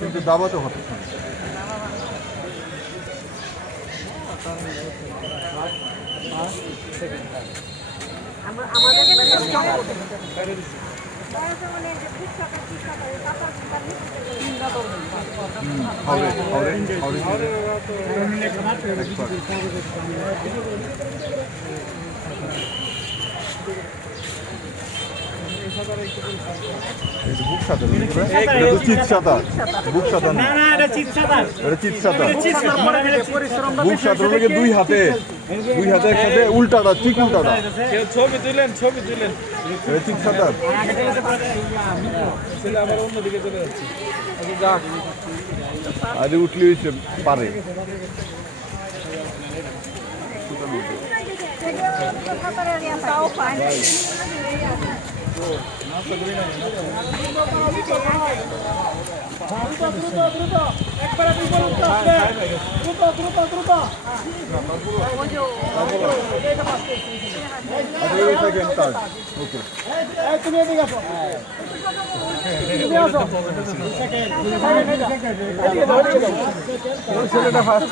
কিন্তু দাবাতে হতো বুক সাঁতার চিত সাঁতার বুক সাঁতার এটা চিত সাঁতার বুক সাঁতার থেকে দুই হাতে একসাথে উল্টাটা ঠিক উল্টাটা ছবি তুলেন এটা চিত সাঁতার আবার অন্যদিকে চলে যাচ্ছে আর উঠলে পারে ছেলেটা ফার্স্ট